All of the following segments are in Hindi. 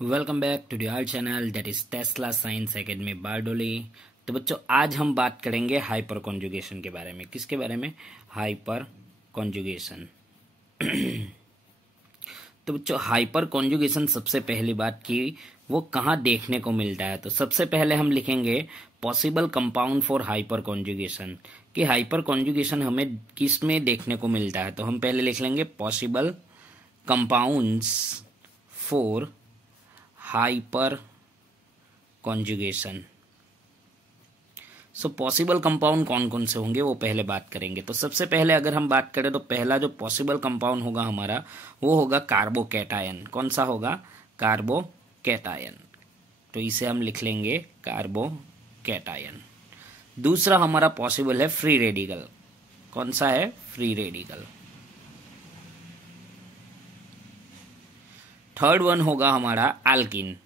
Welcome back to our channel that is Tesla Science Academy Bardoli. तो बच्चों आज हम बात करेंगे हाइपर कॉन्जुगेशन के बारे में। किसके बारे में? Hyper conjugation. तो बच्चों हाइपर कॉन्जुगेशन सबसे पहली बात की वो कहाँ देखने को मिलता है। तो सबसे पहले हम लिखेंगे possible compound for hyper conjugation कि हाइपर कॉन्जुगेशन हमें किस में देखने को मिलता है। तो हम पहले लिख लेंगे possible compounds for hyper conjugation. So possible compound कौन कौन से होंगे वो पहले बात करेंगे। तो सबसे पहले अगर हम बात करें तो पहला जो पॉसिबल कंपाउंड होगा हमारा वो होगा कार्बोकैटायन। कौन सा होगा? कार्बोकैटायन। तो इसे हम लिख लेंगे कार्बोकैटायन। दूसरा हमारा पॉसिबल है फ्री रेडिकल। कौन सा है? Free radical. थर्ड वन होगा हमारा एल्कीन।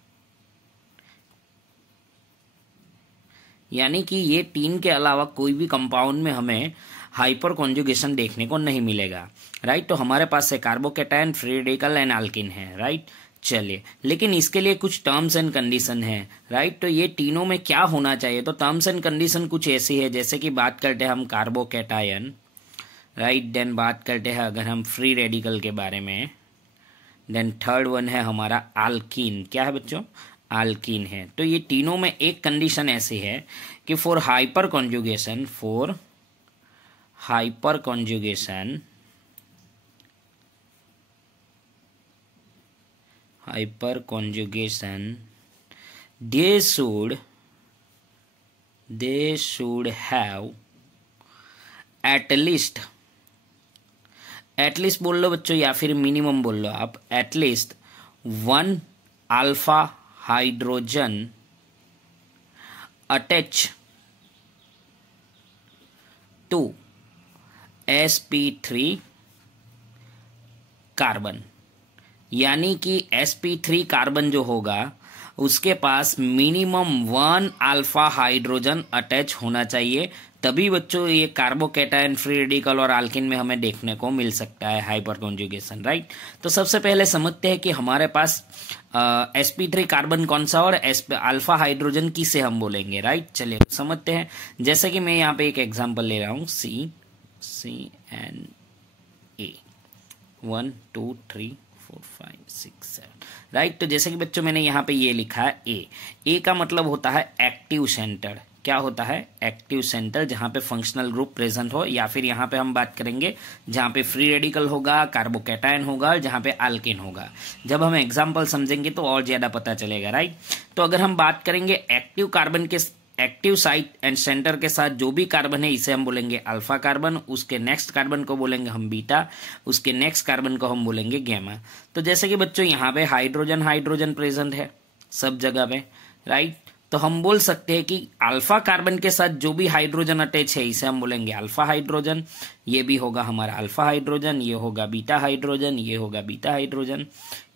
यानी कि ये तीन के अलावा कोई भी कंपाउंड में हमें हाइपर कॉन्जुगेशन देखने को नहीं मिलेगा। राइट। तो हमारे पास से carbocation, free radical and alkene है। राइट। चलिए, लेकिन इसके लिए कुछ टर्म्स एंड कंडीशन है। राइट। तो ये तीनों में क्या होना चाहिए? तो टर्म्स एंड कंडीशन कुछ ऐसी है, जैसे कि बात करते हैं हम कार्बोकैटायन। राइट। देन बात करते हैं अगर हम फ्री रेडिकल के बारे में। देन थर्ड वन है हमारा एल्कीन। क्या है बच्चों? एल्कीन है। तो ये तीनों में एक कंडीशन ऐसी है कि for hyperconjugation they should have at least बोल लो बच्चों या फिर मिनिमम बोल लो आप, at least 1 alpha hydrogen attach to sp3 carbon. यानी कि sp3 कार्बन जो होगा उसके पास मिनिमम 1 अल्फा हाइड्रोजन अटैच होना चाहिए, तभी बच्चों ये कार्बोकैटायन, फ्री रेडिकल और एल्कीन में हमें देखने को मिल सकता है हाइपर कॉन्जुगेशन। राइट। तो सबसे पहले समझते हैं कि हमारे पास sp3 कार्बन कौन सा और अल्फा हाइड्रोजन किसे हम बोलेंगे। राइट। चलिए समझते हैं। जैसे कि मैं यहाँ पे एक एग्जांपल ले रहा हूँ, CNA 1 2 3 4 5 6 7। राइट। तो जैसे कि बच्चों मैंने यहाँ पे ये लिखा है ए का मतलब होता है एक्टिव सेंटर। क्या होता है? एक्टिव सेंटर, जहां पे फंक्शनल ग्रुप प्रेजेंट हो, या फिर यहाँ पे हम बात करेंगे जहां पे फ्री रेडिकल होगा, कार्बोकैटायन होगा, जहां पे एल्कीन होगा। जब हम एग्जांपल समझेंगे तो और ज्यादा पता चलेगा। राइट। तो अगर हम बात करेंगे एक्टिव कार्बन के एक्टिव साइट एंड सेंटर के साथ जो भी कार्बन है इसे हम बोलेंगे अल्फा कार्बन, उसके नेक्स्ट कार्बन को बोलेंगे हम बीटा, उसके नेक्स्ट कार्बन को हम बोलेंगे गैमा। तो जैसे कि बच्चों यहाँ पे हाइड्रोजन प्रेजेंट है सब जगह पे। राइट। तो हम बोल सकते हैं कि अल्फा कार्बन के साथ जो भी हाइड्रोजन अटैच है इसे हम बोलेंगे अल्फा हाइड्रोजन। ये भी होगा हमारा अल्फा हाइड्रोजन, ये होगा बीटा हाइड्रोजन, ये होगा बीटा हाइड्रोजन,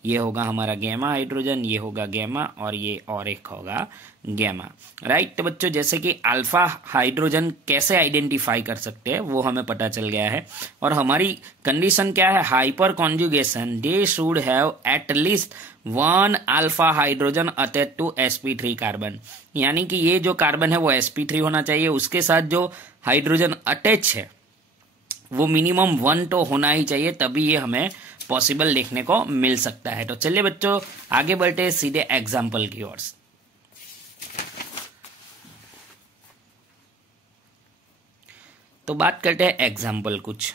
ये होगा हमारा गैमा हाइड्रोजन, ये होगा गैमा, और ये और एक होगा गैमा। राइट। तो बच्चों जैसे कि अल्फा हाइड्रोजन कैसे आइडेंटिफाई कर सकते हैं वो हमें पता चल गया है। और हमारी कंडीशन क्या है? Hyperconjugation they should have at least 1 alpha hydrogen attach to sp3 carbon. यानी कि ये जो कार्बन है वो sp3 होना चाहिए, उसके साथ जो हाइड्रोजन अटैच है वो मिनिमम 1 तो होना ही चाहिए, तभी ये हमें पॉसिबल देखने को मिल सकता है। तो चलिए बच्चों आगे बढ़ते सीधे एग्जाम्पल की ओर। तो बात करते हैं एग्जाम्पल कुछ।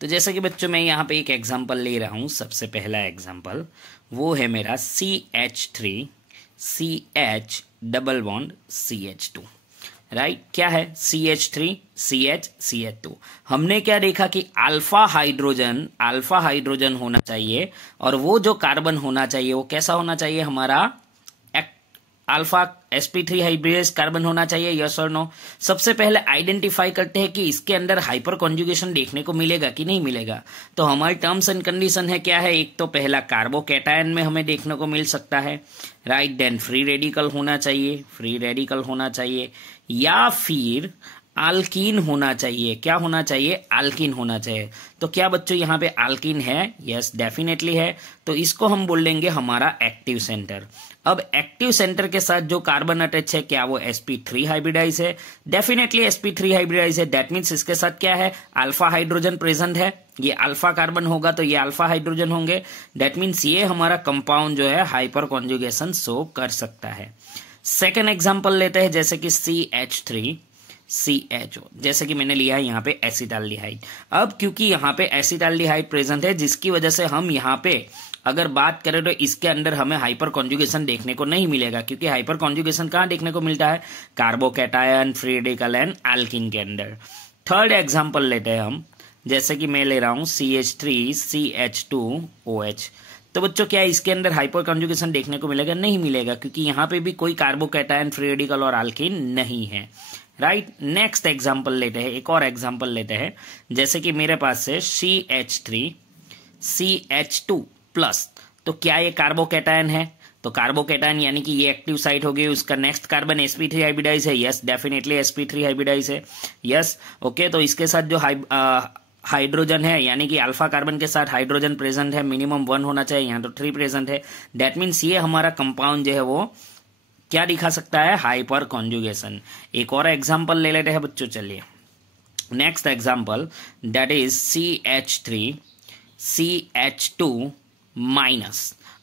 तो जैसे कि बच्चों मैं यहाँ पे एक एग्जाम्पल ले रहा हूँ। सबसे पहला एग्जाम्पल वो है मेरा CH3 CH double bond CH2। Right. क्या है? CH3 CH CH2। हमने क्या देखा कि अल्फा हाइड्रोजन होना चाहिए, और वो जो कार्बन होना चाहिए वो कैसा होना चाहिए? हमारा अल्फा sp3 हाइब्रिडाइज्ड कार्बन होना चाहिए। यस और नो? सबसे पहले आइडेंटिफाई करते हैं कि इसके अंदर हाइपर कॉन्जुगेशन देखने को मिलेगा कि नहीं मिलेगा। तो हमारी टर्म्स एंड कंडीशन है क्या है? एक तो पहला कार्बोकैटायन में हमें देखने को मिल सकता है। राइट। देन फ्री रेडिकल होना चाहिए, या फिर आल्कीन होना चाहिए। क्या होना चाहिए? आल्कीन होना चाहिए। तो क्या बच्चों यहाँ पे आल्कीन है? यस, डेफिनेटली है। तो इसको हम बोल लेंगे हमारा एक्टिव सेंटर। अब एक्टिव सेंटर के साथ जो कार्बन अटैच है, क्या वो sp3 हाइब्रिडाइज है? डेफिनेटली sp3 हाइब्रिडाइज है। दैट मीन्स इसके साथ क्या है? अल्फा हाइड्रोजन प्रेजेंट है। ये अल्फा कार्बन होगा तो ये अल्फा हाइड्रोजन होंगे। दैट मीन्स ये हमारा कंपाउंड जो है हाइपर कॉन्जुगेशन शो कर सकता है। सेकेंड एग्जाम्पल लेते हैं, जैसे कि CH3 CHO, जैसे कि मैंने लिया है यहाँ पे एसिटाल्डिहाइड। अब क्योंकि यहाँ पे एसिटाल्डिहाइड प्रेजेंट है, जिसकी वजह से हम यहाँ पे अगर बात करें तो इसके अंदर हमें हाइपर कॉन्जुगेशन देखने को नहीं मिलेगा, क्योंकि हाइपर कॉन्जुगेशन कहाँ देखने को मिलता है? Carbocation, free radical and alkene के अंदर। थर्ड एग्जाम्पल लेते हैं हम, जैसे कि मैं ले रहा हूं CH3 CH2OH। तो बच्चों क्या इसके अंदर हाइपर कॉन्जुगेशन देखने को मिलेगा? नहीं मिलेगा, क्योंकि यहाँ पे भी कोई कार्बोकैटायन, फ्री रेडिकल और एल्कीन नहीं है। राइट, नेक्स्ट एग्जाम्पल लेते हैं, एक और एग्जाम्पल लेते हैं, जैसे कि मेरे पास है CH3 CH2+। तो क्या ये कार्बोकैटायन है? तो कार्बोकैटायन यानी कि ये एक्टिव साइट हो गई। उसका नेक्स्ट कार्बन sp3 हाइब्रिडाइज है। यस, डेफिनेटली sp3 हाइब्रिडाइज है। Yes, okay. तो इसके साथ जो हाइड्रोजन है, यानी कि अल्फा कार्बन के साथ हाइड्रोजन प्रेजेंट है, मिनिमम 1 होना चाहिए, यहाँ तो 3 प्रेजेंट है। दैट मीन्स ये हमारा कंपाउंड जो है वो क्या दिखा सकता है? Hyper conjugation. एक और एग्जाम्पल ले लेते हैं बच्चों, चलिए। Next example, that is CH3 CH2-।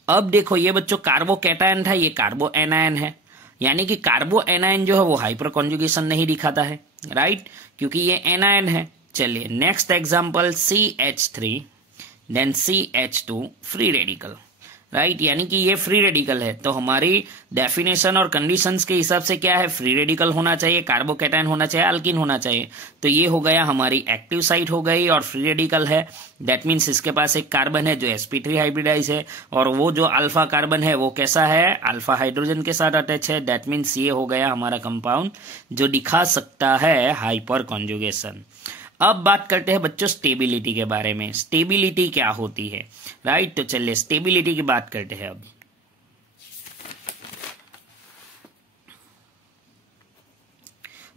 अब देखो ये बच्चों कार्बोकैटायन था, ये कार्बो एनायन है, यानी कि कार्बो एनायन जो है वो हाइपर कॉन्जुगेशन नहीं दिखाता है। राइट, क्योंकि ये एनायन है। चलिए next example, CH3 then CH2 free radical. Right, यानी कि ये फ्री रेडिकल है। तो हमारी डेफिनेशन और कंडीशंस के हिसाब से क्या है? फ्री रेडिकल होना चाहिए, कार्बोकैटायन होना चाहिए, अल्कीन होना चाहिए। तो ये हो गया हमारी एक्टिव साइट हो गई और फ्री रेडिकल है। दैट मीन्स इसके पास एक कार्बन है जो sp3 हाइब्रिडाइज है, और वो जो अल्फा कार्बन है वो कैसा है? अल्फा हाइड्रोजन के साथ अटैच है। दैट मीन्स ये हो गया हमारा कंपाउंड जो दिखा सकता है हाइपर कॉन्जुगेशन। अब बात करते हैं बच्चों स्टेबिलिटी के बारे में। स्टेबिलिटी क्या होती है? राइट, तो चलिए स्टेबिलिटी की बात करते हैं अब।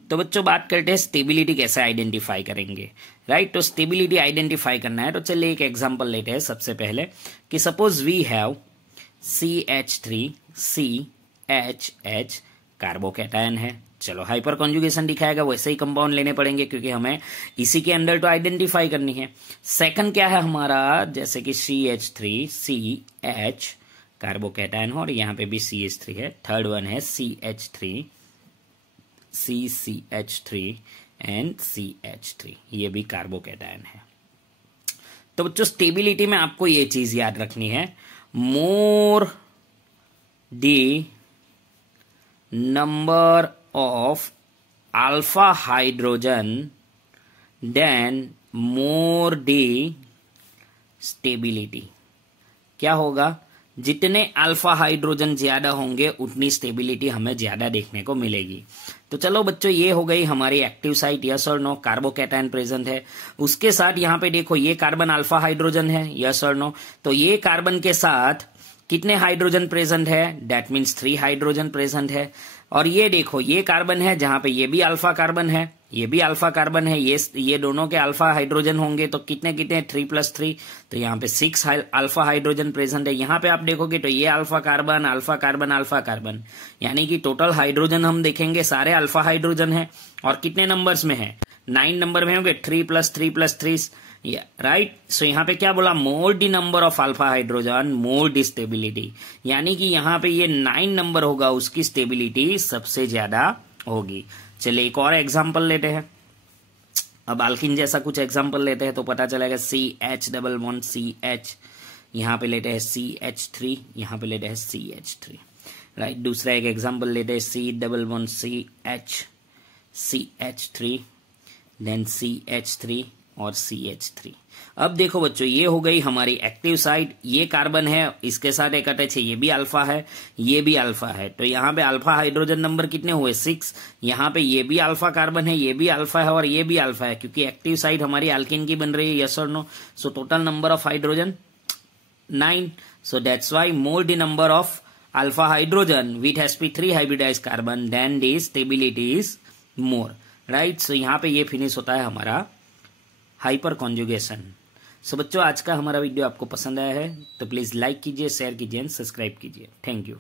तो बच्चों बात करते हैं स्टेबिलिटी कैसे आइडेंटिफाई करेंगे। राइट, तो स्टेबिलिटी आइडेंटिफाई करना है तो चलिए एक एग्जांपल लेते हैं सबसे पहले, कि suppose we have CH3 CHH, carbocation है। चलो हाइपर कॉन्जुगेशन दिखाएगा, वैसे ही कंपाउंड लेने पड़ेंगे क्योंकि हमें इसी के अंदर तो आइडेंटिफाई करनी है। सेकंड क्या है हमारा, जैसे कि CH3 CH, कार्बोकैटायन हो और यहाँ पे भी CH3 है। थर्ड वन है CH3 CCH3 एंड CH3, ये भी कार्बोकैटायन है। तो बच्चों स्टेबिलिटी में आपको ये चीज याद रखनी है, more the number of alpha hydrogen then more the stability. क्या होगा? जितने अल्फा हाइड्रोजन ज्यादा होंगे उतनी स्टेबिलिटी हमें ज्यादा देखने को मिलेगी। तो चलो बच्चों ये हो गई हमारी एक्टिव साइट, यस और नो, कार्बोकैटायन प्रेजेंट है। उसके साथ यहाँ पे देखो ये कार्बन अल्फा हाइड्रोजन है, यस और नो। तो ये कार्बन के साथ कितने हाइड्रोजन प्रेजेंट है? दैट मीन्स 3 हाइड्रोजन प्रेजेंट है। और ये देखो ये कार्बन है जहां पे ये भी अल्फा कार्बन है, ये भी अल्फा कार्बन है, ये दोनों के अल्फा हाइड्रोजन होंगे। तो कितने कितने? 3 + 3, तो यहाँ पे 6 अल्फा हाइड्रोजन प्रेजेंट है। यहाँ पे आप देखोगे तो ये alpha carbon alpha carbon alpha carbon, यानी कि टोटल हाइड्रोजन हम देखेंगे सारे अल्फा हाइड्रोजन है। और कितने नंबर्स में है? 9 नंबर में होंगे, 3 + 3 + 3, राइट। सो यहाँ पे क्या बोला? मोर the number of alpha hydrogen more the stability, यानी कि यहाँ पे ये 9 नंबर होगा, उसकी स्टेबिलिटी सबसे ज्यादा होगी। चलिए एक और एग्जांपल लेते हैं। अब अल्कीन जैसा कुछ एग्जांपल लेते हैं तो पता चलेगा। CH11CH, यहाँ पे लेते हैं CH3, यहाँ पे लेते हैं CH3, राइट। दूसरा एक एग्जांपल लेते हैं C11CH CH3 देन CH3 और CH3। अब देखो बच्चों ये हो गई हमारी एक्टिव साइट, ये कार्बन है, इसके साथ एक अटैच है, ये भी अल्फा है, ये भी अल्फा है। तो यहाँ पे अल्फा हाइड्रोजन नंबर कितने हुए? 6। यहाँ पे ये भी अल्फा कार्बन है, ये भी अल्फा है और ये भी अल्फा है, क्योंकि एक्टिव साइट हमारी अल्कीन की बन रही है, यस और no. So total number of hydrogen 9। So that's why more the number of alpha hydrogen with sp3 hybridized carbon then the stability is more, right. So यहाँ पे ये फिनिश होता है हमारा हाइपर कॉन्जुगेशन। सो बच्चों, आज का हमारा वीडियो आपको पसंद आया है तो प्लीज़ लाइक कीजिए, शेयर कीजिए एंड सब्सक्राइब कीजिए। Thank you.